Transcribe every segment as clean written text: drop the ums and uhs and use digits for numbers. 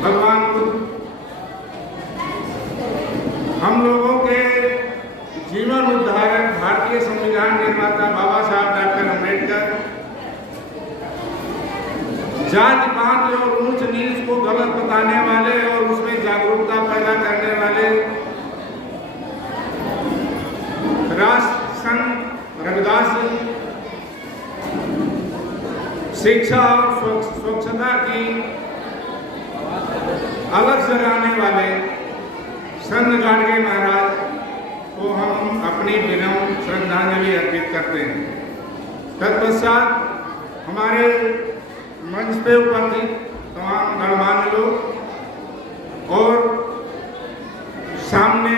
भगवान बुद्ध हम लोगों के जीवन उद्धारक भारतीय संविधान निर्माता बाबा साहब डॉक्टर अम्बेडकर जाति पात और ऊंच नीच को गलत बताने वाले और उसमें जागरूकता पैदा करने वाले राष्ट्रसंत रविदास शिक्षा और स्वच्छता की अलग जगाने वाले संत गाडगे महाराज को हम अपनी विनम्र श्रद्धांजलि अर्पित करते हैं। तत्पश्चात हमारे मंच पे उपस्थित तमाम गणमान्य लोग और सामने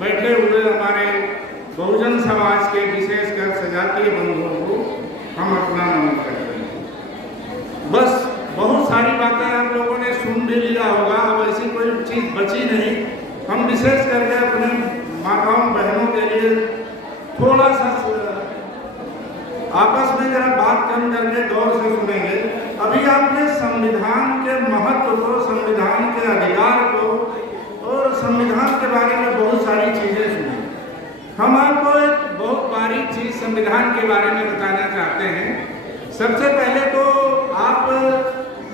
बैठे हुए हमारे बहुजन समाज के विशेषकर सजातीय बंधुओं को हम अपना नमन करते हैं। बस बहुत सारी बातें आप लोगों ने सुन भी लिया होगा, अब ऐसी कोई चीज़ बची नहीं। हम विशेष करके अपने माताओं बहनों के लिए थोड़ा सा आपस में जरा बात कम करके गौर से सुनेंगे। अभी आपने संविधान के महत्व को, संविधान के अधिकार को और संविधान के बारे में बहुत सारी चीजें सुनी। हम आपको एक बहुत बारीक चीज संविधान के बारे में बताना चाहते हैं। सबसे पहले तो आप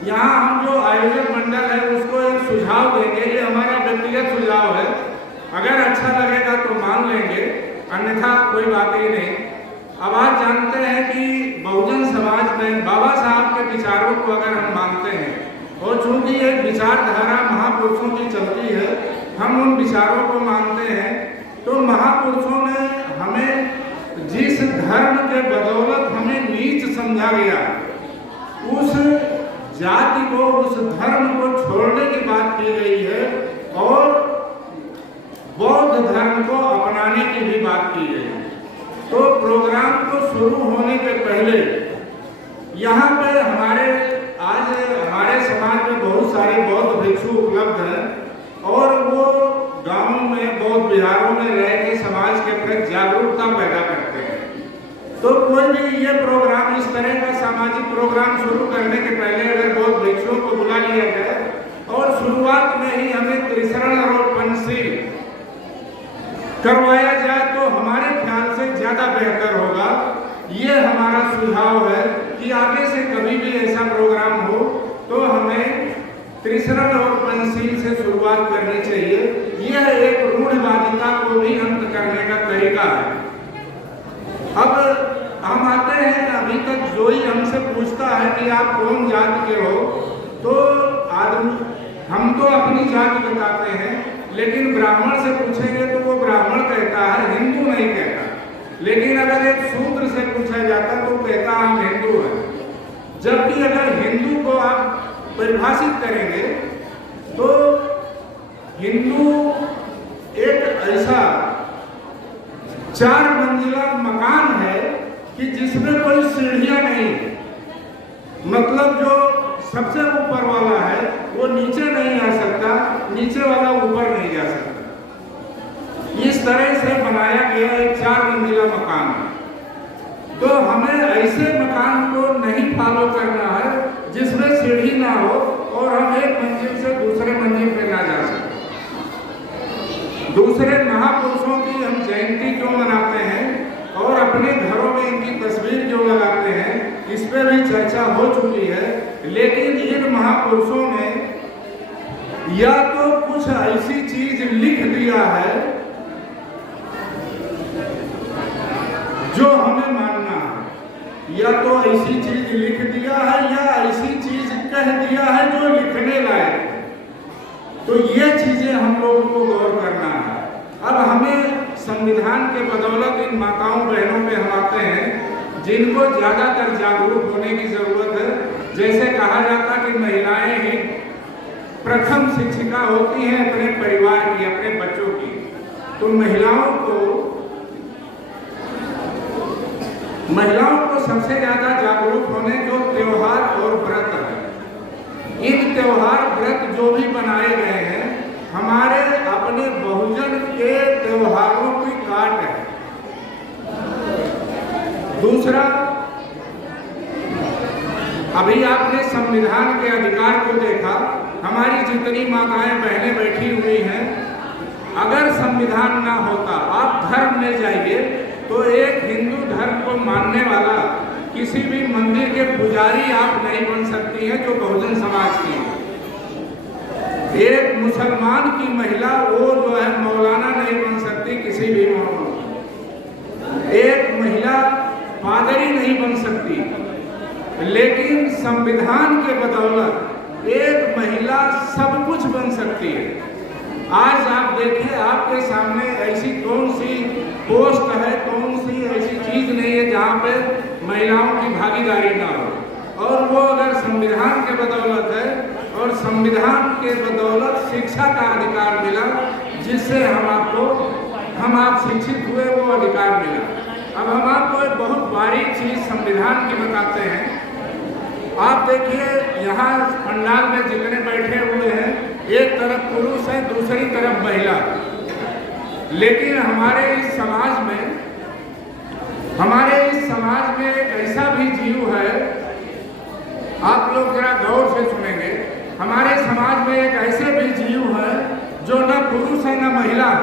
यहाँ हम जो आयोजक मंडल है उसको एक सुझाव देंगे, ये हमारा व्यक्तिगत सुझाव है। अगर अच्छा लगेगा तो मान लेंगे, अन्यथा कोई बात ही नहीं। अब आप जानते हैं कि बहुजन समाज में बाबा साहब के विचारों को अगर हम मानते हैं और चूंकि एक विचारधारा महापुरुषों की चलती है, हम उन विचारों को मानते हैं, तो महापुरुषों ने हमें जिस धर्म के बदौलत हमें नीच समझा गया, उस जाति को, उस धर्म को छोड़ने की बात की गई है और बौद्ध धर्म को अपनाने की भी बात की गई है। तो प्रोग्राम को शुरू होने के पहले यहाँ पे आज हमारे समाज में बहुत सारे बौद्ध भिक्षु उपलब्ध हैं और वो गांवों में, बौद्ध विहारों में रह के समाज के प्रति जागरूकता पैदा करते हैं। तो कोई भी ये प्रोग्राम, इस तरह का सामाजिक प्रोग्राम शुरू करने के पहले अगर बौद्ध भिक्षुओं को बुला लिया जाए और शुरुआत में ही हमें त्रिशरण और पंचशील करवाया जाए तो हमारे ख्याल से ज्यादा बेहतर होगा। ये हमारा सुझाव है कि आगे से कभी भी ऐसा प्रोग्राम हो तो हमें त्रिशरण और पंचशील से शुरुआत करनी चाहिए। यह एक रूढ़िवादिता को भी अंत करने का तरीका है। अब हम आते हैं, अभी तक जो ही हमसे पूछता है कि आप कौन जाति के हो, तो हम तो अपनी जाति बताते हैं, लेकिन ब्राह्मण से पूछेंगे तो वो ब्राह्मण कहता है, हिंदू नहीं कहता। लेकिन अगर एक शूद्र से पूछा जाता तो कहता हम हिंदू हैं। जबकि अगर हिंदू को आप परिभाषित करेंगे तो हिंदू एक ऐसा 4 मंजिला मकान है कि जिसमें कोई सीढ़ियां नहीं, मतलब जो सबसे ऊपर वाला है वो नीचे नहीं आ सकता, नीचे वाला ऊपर नहीं जा सकता। इस तरह से बनाया गया एक 4 मंजिला मकान है। तो हमें ऐसे मकान को नहीं फॉलो करना है जिसमें सीढ़ी ना हो और हम एक मंजिल से दूसरे मंजिल पे ना जा सकें। दूसरे महापुरुषों की हम जयंती क्यों मनाते हैं और अपने घरों में इनकी तस्वीर क्यों लगाते हैं, इस पर भी चर्चा हो चुकी है। लेकिन इन महापुरुषों ने या तो कुछ ऐसी चीज लिख दिया है जो हमें मानना है, या तो ऐसी चीज लिख दिया है या ऐसी चीज कह दिया है जो लिखने लायक है। तो ये चीजें हम लोगों को गौर करना है। अब हमें संविधान के बदौलत इन माताओं बहनों पे हम आते हैं जिनको ज्यादातर जागरूक होने की जरूरत है। जैसे कहा जाता कि महिलाएं ही प्रथम शिक्षिका होती हैं अपने परिवार की, अपने बच्चों की। तो महिलाओं को सबसे ज्यादा जागरूक होने जो त्योहार और व्रत है, इन त्योहार व्रत जो भी बनाए गए हैं हमारे अपने बहुजन के त्योहारों की काट है। दूसरा, अभी आपने संविधान के अधिकार को देखा, हमारी जितनी माताएं बहनें बैठी हुई हैं, अगर संविधान ना होता, आप धर्म में जाइए तो एक हिंदू धर्म को मानने वाला किसी भी मंदिर के पुजारी आप नहीं बन सकती हैं जो बहुजन समाज की है। एक मुसलमान की महिला वो जो है मौलाना नहीं बन सकती किसी भी मौलाना, एक महिला पादरी नहीं बन सकती। लेकिन संविधान के बदौलत एक महिला सब कुछ बन सकती है। आज आप देखिए, आपके सामने ऐसी कौन सी पोस्ट है, कौन सी ऐसी चीज नहीं है जहाँ पे महिलाओं की भागीदारी ना हो। और वो अगर संविधान के बदौलत है, और संविधान के बदौलत शिक्षा का अधिकार मिला, जिससे हम आप शिक्षित हुए, वो अधिकार मिला। अब हम आपको एक बहुत बारीक चीज संविधान की बताते हैं। आप देखिए, यहाँ पंडाल में जितने बैठे हुए हैं, एक तरफ पुरुष है, दूसरी तरफ महिला। लेकिन हमारे इस समाज में एक ऐसा भी जीव है, आप लोग जरा गौर से सुनेंगे, हमारे समाज में एक ऐसे भी जीव है जो न पुरुष है न महिला है।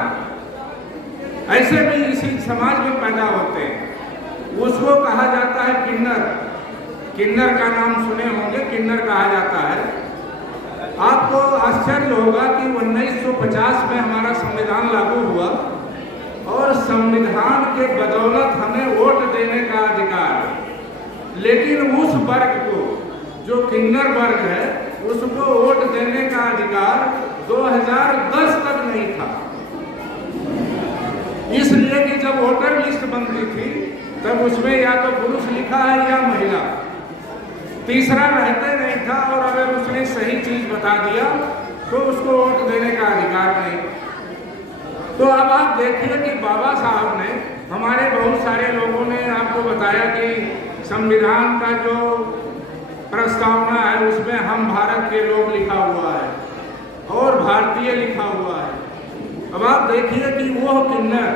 ऐसे भी इसी समाज में पैदा होते हैं। उसको कहा जाता है किन्नर। किन्नर का नाम सुने होंगे, किन्नर कहा जाता है। आपको आश्चर्य होगा कि 1950 में हमारा संविधान लागू हुआ और संविधान के बदौलत हमें वोट देने का अधिकार। लेकिन उस वर्ग को, जो किन्नर वर्ग है, उसको वोट देने का अधिकार 2010 तक नहीं था। इसलिए कि जब वोटर लिस्ट बनती थी तब उसमें या तो पुरुष लिखा है या महिला, तीसरा रहते नहीं था। और अगर उसने सही चीज बता दिया तो उसको वोट देने का अधिकार नहीं। तो अब आप देखिए कि बाबा साहब ने, हमारे बहुत सारे लोगों ने आपको बताया कि संविधान का जो प्रस्तावना है उसमें हम भारत के लोग लिखा हुआ है और भारतीय लिखा हुआ है। अब आप देखिए कि वो किन्नर,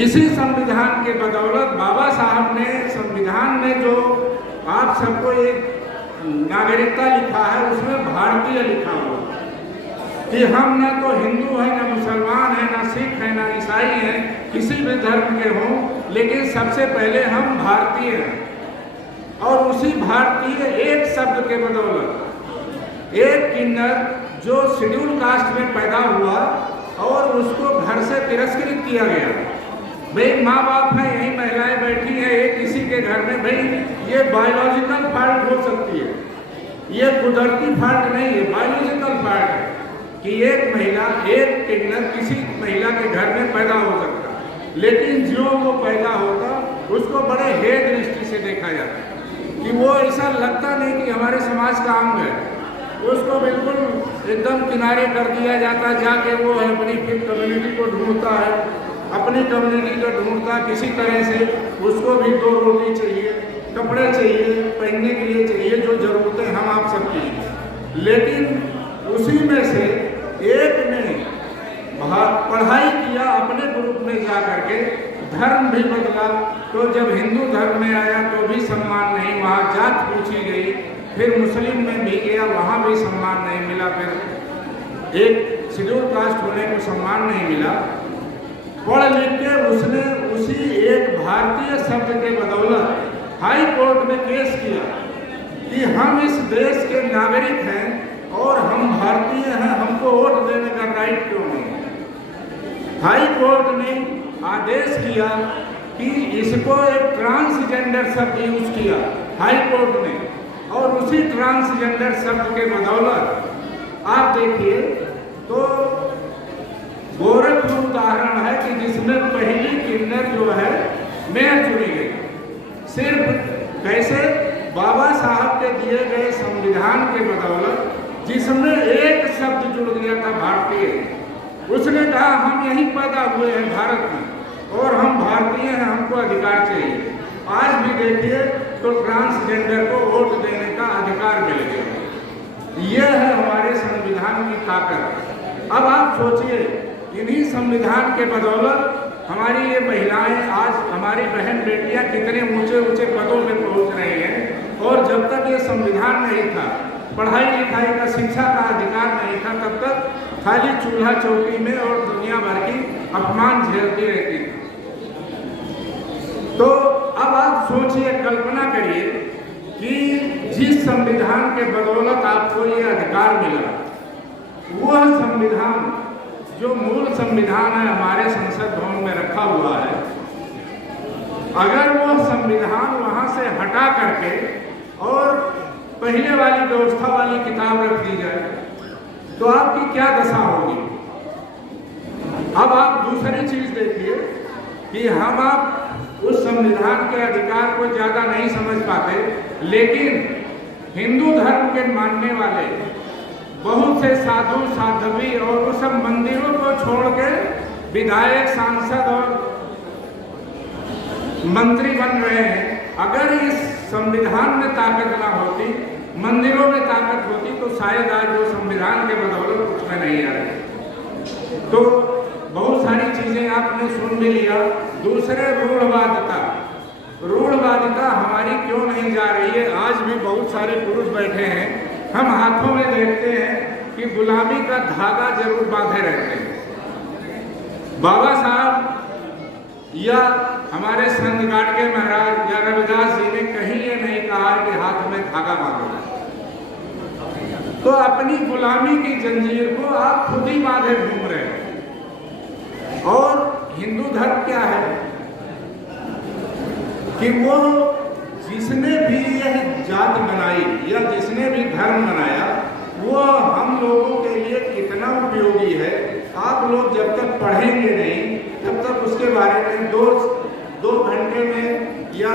इसी संविधान के बदौलत बाबा साहब ने संविधान में जो आप सबको एक नागरिकता लिखा है, उसमें भारतीय लिखा हुआ कि हम ना तो हिंदू हैं, ना मुसलमान हैं, ना सिख हैं, ना ईसाई हैं, किसी भी धर्म के हों, लेकिन सबसे पहले हम भारतीय हैं। और उसी भारतीय एक शब्द के बदौलत एक किन्नर जो शेड्यूल कास्ट में पैदा हुआ और उसको घर से तिरस्कृत किया गया। भाई माँ बाप हैं, यही महिलाएं बैठी हैं, एक किसी के घर में, भाई ये बायोलॉजिकल फॉल्ट हो सकती है, ये कुदरती फॉल्ट नहीं है, बायोलॉजिकल फॉल्ट है कि एक महिला, एक किन्नर किसी महिला के घर में पैदा हो सकता। लेकिन जो वो पैदा होता उसको बड़े हेय दृष्टि से देखा जाता कि वो ऐसा लगता नहीं कि हमारे समाज का अंग है। उसको बिल्कुल एकदम किनारे कर दिया जाता, जाके वो अपनी फिर कम्युनिटी को ढूंढता है, अपनी कम्युनिटी को ढूंढता, किसी तरह से उसको भी 2 रोटी चाहिए, कपड़े चाहिए, पहनने के लिए चाहिए, जो जरूरतें हम आप सबकी हैं। लेकिन उसी में से एक ने पढ़ाई किया, अपने ग्रुप में जा करके धर्म भी बदला। तो जब हिंदू धर्म में आया तो भी सम्मान नहीं, वहाँ जात पूछी गई। फिर मुस्लिम में भी गया, वहाँ भी सम्मान नहीं मिला। फिर एक शेड्यूल कास्ट होने को सम्मान नहीं मिला। पढ़ लिख के उसने उसी एक भारतीय शब्द के बदौलत हाई कोर्ट में केस किया कि हम इस देश के नागरिक हैं और हम भारतीय हैं, हमको वोट देने का राइट क्यों नहीं। हाई कोर्ट ने आदेश किया कि इसको एक ट्रांसजेंडर शब्द यूज किया हाई कोर्ट ने, और उसी ट्रांसजेंडर शब्द के बदौलत आप देखिए तो गोरखपुर उदाहरण है कि जिसमें पहली किन्नर जो है मेयर चुनी गई। सिर्फ कैसे? बाबा साहब के दिए गए संविधान के बदौलत, जिसमें एक शब्द जुड़ गया था भारतीय। उसने कहा हम यहीं पैदा हुए हैं भारत में और हम भारतीय हैं, हमको अधिकार चाहिए। आज भी देखिए तो ट्रांसजेंडर को वोट देने का अधिकार मिल गया। यह है हमारे संविधान की ताकत। अब आप सोचिए, इन्हीं संविधान के बदौलत हमारी ये महिलाएं, आज हमारी बहन बेटियां कितने ऊंचे ऊंचे पदों पे पहुंच रही हैं और जब तक ये संविधान नहीं था, पढ़ाई लिखाई का, शिक्षा का अधिकार नहीं था, तब तक खाली चूल्हा चौकी में और दुनिया भर की अपमान झेलती रहती थी। तो अब आप सोचिए, कल्पना करिए कि जिस संविधान के बदौलत आपको ये अधिकार मिला, वह संविधान जो मूल संविधान है हमारे संसद भवन में रखा हुआ है, अगर वो संविधान वहां से हटा करके और पहले वाली व्यवस्था वाली किताब रख दी जाए तो आपकी क्या दशा होगी। अब आप दूसरी चीज देखिए कि हम आप उस संविधान के अधिकार को ज्यादा नहीं समझ पाते, लेकिन हिंदू धर्म के मानने वाले बहुत से साधु साध्वी और उस सब मंदिरों को छोड़ के विधायक, सांसद और मंत्री बन रहे हैं। अगर इस संविधान में ताकत ना होती, मंदिरों में ताकत होती, तो शायद आज वो संविधान के बदौलत कुछ में नहीं आ रहे। तो बहुत सारी चीजें आपने सुन भी लिया। दूसरे रूढ़वादिता हमारी क्यों नहीं जा रही है। आज भी बहुत सारे पुरुष बैठे हैं, हम हाथों में देखते हैं कि गुलामी का धागा जरूर बांधे रहते हैं। बाबा साहब या हमारे संत गाडगे महाराज या रविदास जी ने कहीं ये नहीं कहा कि हाथ में धागा बांधो। तो अपनी गुलामी की जंजीर को आप खुद ही बांधे घूम रहे हैं। और हिंदू धर्म क्या है कि वो जिसने भी यह जात बनाई या जिसने भी धर्म बनाया, वो हम लोगों के लिए कितना उपयोगी है, आप लोग जब तक पढ़ेंगे नहीं तब तक उसके बारे में दो घंटे में या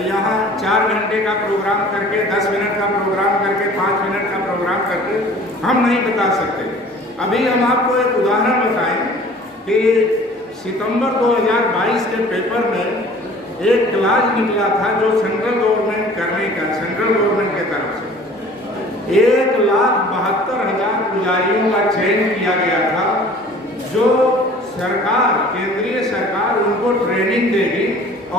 यहाँ 4 घंटे का प्रोग्राम करके, 10 मिनट का प्रोग्राम करके, 5 मिनट का प्रोग्राम करके हम नहीं बता सकते। अभी हम आपको एक उदाहरण बताएं कि सितंबर 2022 के पेपर में एक क्लास निकला था जो सेंट्रल गवर्नमेंट सेंट्रल गवर्नमेंट के तरफ से 1,72,000 पुजारियों का चयन किया गया था, जो सरकार, केंद्रीय सरकार उनको ट्रेनिंग देगी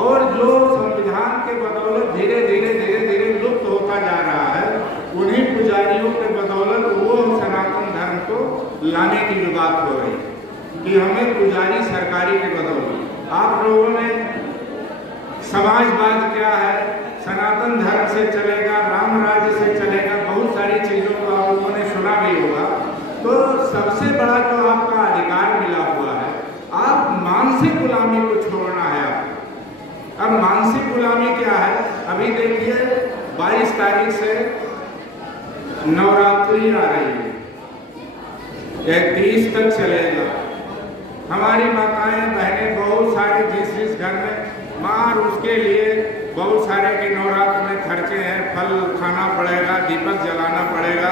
और जो संविधान के बदौलत धीरे धीरे लुप्त होता जा रहा है, उन्हीं पुजारियों के बदौलत वो सनातन धर्म को लाने की जो बात हो रही है कि हमें पुजारी सरकारी के बदौलत। आप लोगों ने समाजवाद क्या है, सनातन धर्म से चलेगा, राम राज्य से चलेगा, बहुत सारी चीजों को आप लोगों ने सुना भी होगा। तो सबसे बड़ा जो आपका अधिकार मिला हुआ है, आप मानसिक गुलामी को छोड़ना है आपको। अब मानसिक गुलामी क्या है, अभी देखिए 22 तारीख से नवरात्रि आ रही है, 30 तक चलेगा। हमारी माताएं बहनें बहुत सारे जिस घर में मार, उसके लिए बहुत सारे के नवरात्र में खर्चे हैं, फल खाना पड़ेगा, दीपक जलाना पड़ेगा,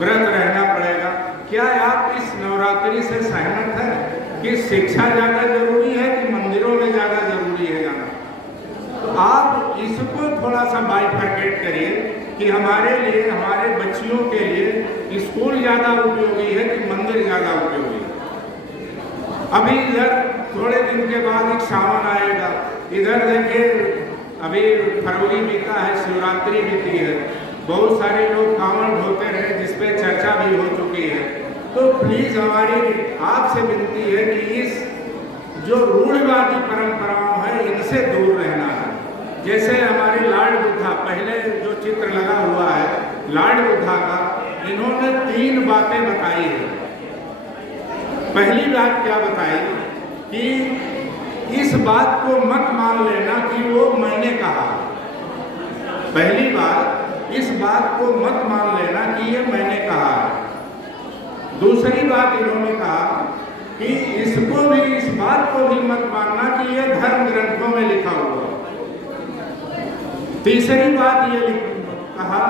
व्रत रहना पड़ेगा। क्या आप इस नवरात्रि से सहमत हैं कि शिक्षा ज्यादा जरूरी है कि मंदिरों में ज्यादा जरूरी है जाना? तो आप इसको थोड़ा सा बाइफरकेट करिए कि हमारे लिए, हमारे बच्चियों के लिए स्कूल ज्यादा उपयोगी है कि मंदिर ज्यादा उपयोगी है। अभी इधर थोड़े दिन के बाद एक सावन आएगा, इधर देखिए अभी फरवरी बीता है, शिवरात्रि बीती है, बहुत सारे लोग कांवड़ ढोते रहे जिसपे चर्चा भी हो चुकी है। तो प्लीज हमारी आपसे विनती है कि इस जो रूढ़िवादी परंपराओं है इनसे दूर रहना है। जैसे हमारे लॉर्ड बुद्धा, पहले जो चित्र लगा हुआ है लॉर्ड बुद्धा का, इन्होंने 3 बातें बताई है। पहली बात क्या बताई कि इस बात को मत मान लेना कि वो मैंने कहा। पहली बात, इस बात को मत मान लेना कि ये मैंने कहा है। दूसरी बात इन्होंने कहा कि इसको भी, इस बात को भी मत मानना कि ये धर्म ग्रंथों में लिखा हुआ। तीसरी बात ये कहा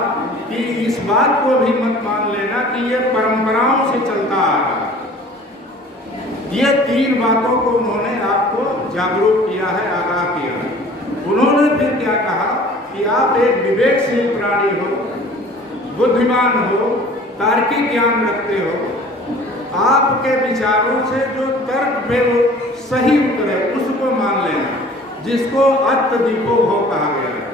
कि इस बात को भी मत मान लेना कि ये परंपराओं से चलता आ रहा है। ये 3 बातों को उन्होंने आपको जागरूक किया है, आगाह किया है। उन्होंने फिर क्या कहा कि आप एक विवेकशील प्राणी हो, बुद्धिमान हो, तार्किक ज्ञान रखते हो, आपके विचारों से जो तर्क पे वो सही उतरे उसको मान लेना, जिसको अत्यधिको हो कहा गया है।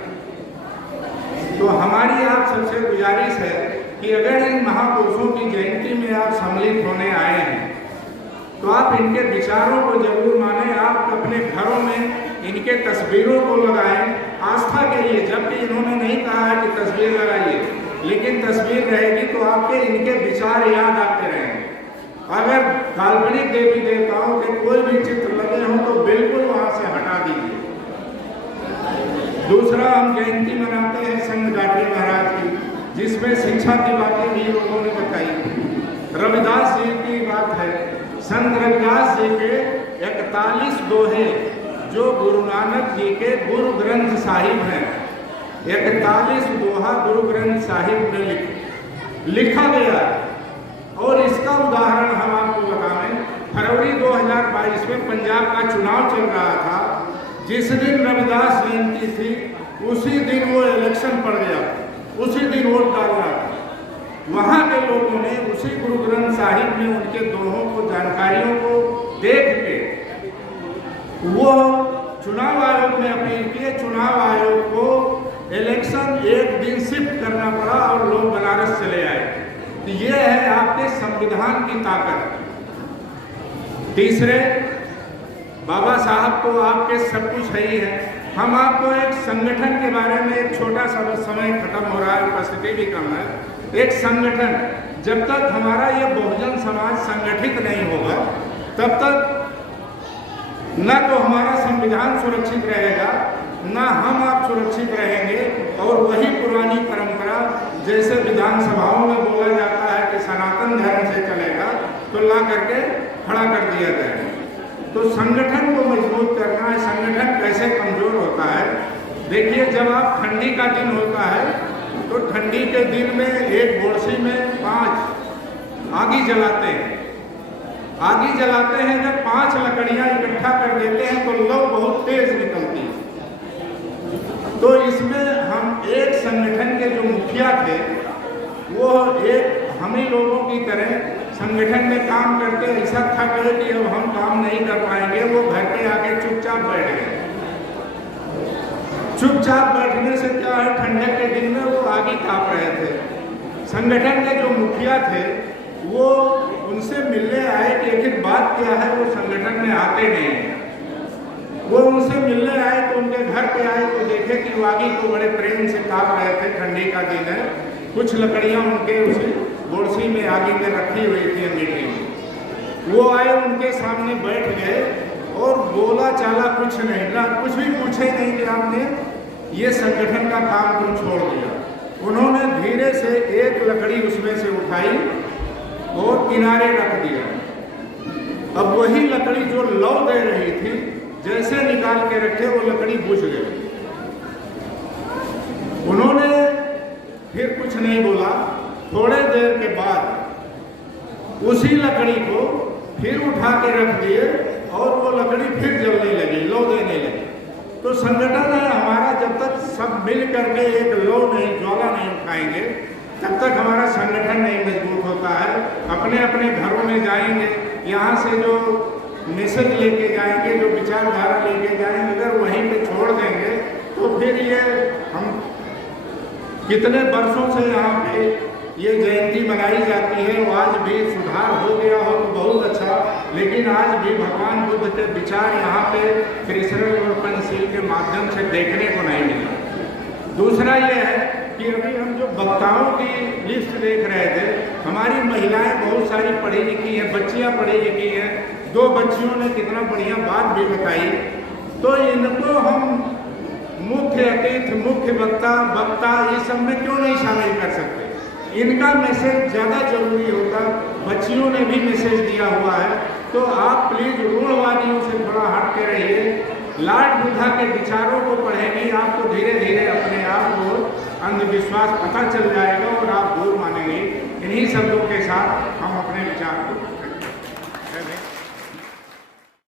तो हमारी आप सबसे गुजारिश है कि अगर इन महापुरुषों की जयंती में आप सम्मिलित होने आए हैं तो आप इनके विचारों को जरूर मानें। आप अपने घरों में इनके तस्वीरों को लगाएं आस्था के लिए, जबकि इन्होंने नहीं कहा है कि तस्वीर लगाइए, लेकिन तस्वीर रहेगी तो आपके इनके विचार याद आते रहेंगे। अगर काल्पनिक देवी देवताओं के कोई भी चित्र लगे हों तो बिल्कुल वहां से हटा दीजिए। दूसरा, हम जयंती मनाते हैं संत गाठी महाराज की, जिसमें शिक्षा की बातें भी लोगों ने बताई। रविदास जी की बात है, संत रविदास जी के 41 दोहे जो गुरु नानक जी के गुरु ग्रंथ साहिब हैं, 41 दोहा गुरु ग्रंथ साहिब में लिखा गया। और इसका उदाहरण हम आपको बताएं, फरवरी 2022 में पंजाब का चुनाव चल रहा था। जिस दिन रविदास जयंती थी उसी दिन वो इलेक्शन पड़ गया, उसी दिन वोट डालना था। वहाँ के लोगों ने उसी गुरु ग्रंथ साहिब में उनके दोहों को, जानकारियों को देख के वो चुनाव आयोग में अपील किए। चुनाव आयोग को इलेक्शन एक दिन शिफ्ट करना पड़ा और लोग बनारस चले आए। तो ये है आपके संविधान की ताकत। तीसरे, बाबा साहब तो आपके सब कुछ है ही है। हम आपको एक संगठन के बारे में, एक छोटा सा समय खत्म हो रहा है, उपस्थिति भी कम है। एक संगठन, जब तक हमारा ये बहुजन समाज संगठित नहीं होगा तब तक न तो हमारा संविधान सुरक्षित रहेगा, न हम आप सुरक्षित रहेंगे। और वही पुरानी परंपरा, जैसे विधानसभाओं में बोला जाता है कि सनातन धर्म से चलेगा, तो ला करके खड़ा कर दिया जाएगा। तो संगठन को मजबूत करना है। संगठन कैसे कमजोर होता है? देखिए, जब आप ठंडी का दिन होता है तो ठंडी के दिन में एक बोरसी में 5 आगी जलाते हैं। आगी जलाते हैं, जब 5 लकड़ियां इकट्ठा कर देते हैं तो लौ बहुत तेज निकलती है। तो इसमें हम एक संगठन के जो मुखिया थे वो एक हम ही लोगों की तरह संगठन में काम करते, ऐसा था गए कि अब हम काम नहीं कर पाएंगे। वो घर पे आके चुपचाप बैठ गए। चुपचाप बैठने से क्या है, ठंडक के दिन में वो आगे ताप रहे थे। संगठन के जो मुखिया थे वो उनसे मिलने आए कि आखिर बात क्या है, वो संगठन में आते नहीं। वो उनसे मिलने आए तो उनके घर पे आए तो देखे कि वो आगे को बड़े प्रेम से ताप रहे थे। ठंडी का दिन है, कुछ लकड़ियां उनके उसी बोरसी में आगे में रखी हुई थी अंगीठी में। वो आए, उनके सामने बैठ गए और बोला चाला कुछ नहीं, ना कुछ भी पूछे नहीं कि आपने ये संगठन का काम क्यों छोड़ दिया। उन्होंने धीरे से एक लकड़ी उसमें से उठाई और किनारे रख दिया। अब वही लकड़ी जो लौ दे रही थी, जैसे निकाल के रखे वो लकड़ी बुझ गई। उन्होंने फिर कुछ नहीं बोला। थोड़े देर के बाद उसी लकड़ी को फिर उठा के रख दिए और वो लकड़ी फिर जलने लगी, लौ देने लगी। तो संगठन है हमारा, जब तक सब मिल करके एक लौ नहीं, ज्वाला नहीं उठाएंगे तब तक हमारा संगठन नहीं मजबूत होता है। अपने अपने घरों में जाएंगे, यहाँ से जो मैसेज लेके जाएंगे, जो विचारधारा लेके जाएंगे, अगर वहीं पे छोड़ देंगे तो फिर ये हम कितने वर्षों से यहाँ पे ये जयंती मनाई जाती है। वो आज भी सुधार हो गया हो तो बहुत अच्छा, लेकिन आज भी भगवान बुद्ध के विचार यहाँ पे कृष्ण और पंचशील के माध्यम से देखने को नहीं मिला। दूसरा ये है कि अभी हम जो वक्ताओं की लिस्ट देख रहे थे, हमारी महिलाएं बहुत सारी पढ़ी लिखी हैं, बच्चियां पढ़ी लिखी हैं। 2 बच्चियों ने कितना बढ़िया बात भी बताई। तो इनको हम मुख्य अतिथि, मुख्य वक्ता ये सब में क्यों नहीं शामिल कर सकते? इनका मैसेज ज़्यादा जरूरी होता। बच्चियों ने भी मैसेज दिया हुआ है, तो आप प्लीज रूढ़वादियों से थोड़ा हट के रहिए। लॉर्ड बुद्धा के विचारों को पढ़ेंगे, आपको धीरे धीरे अपने आप को अंधविश्वास पता चल जाएगा और आप दूर मानेंगे। इन्हीं शब्दों के साथ हम अपने विचार को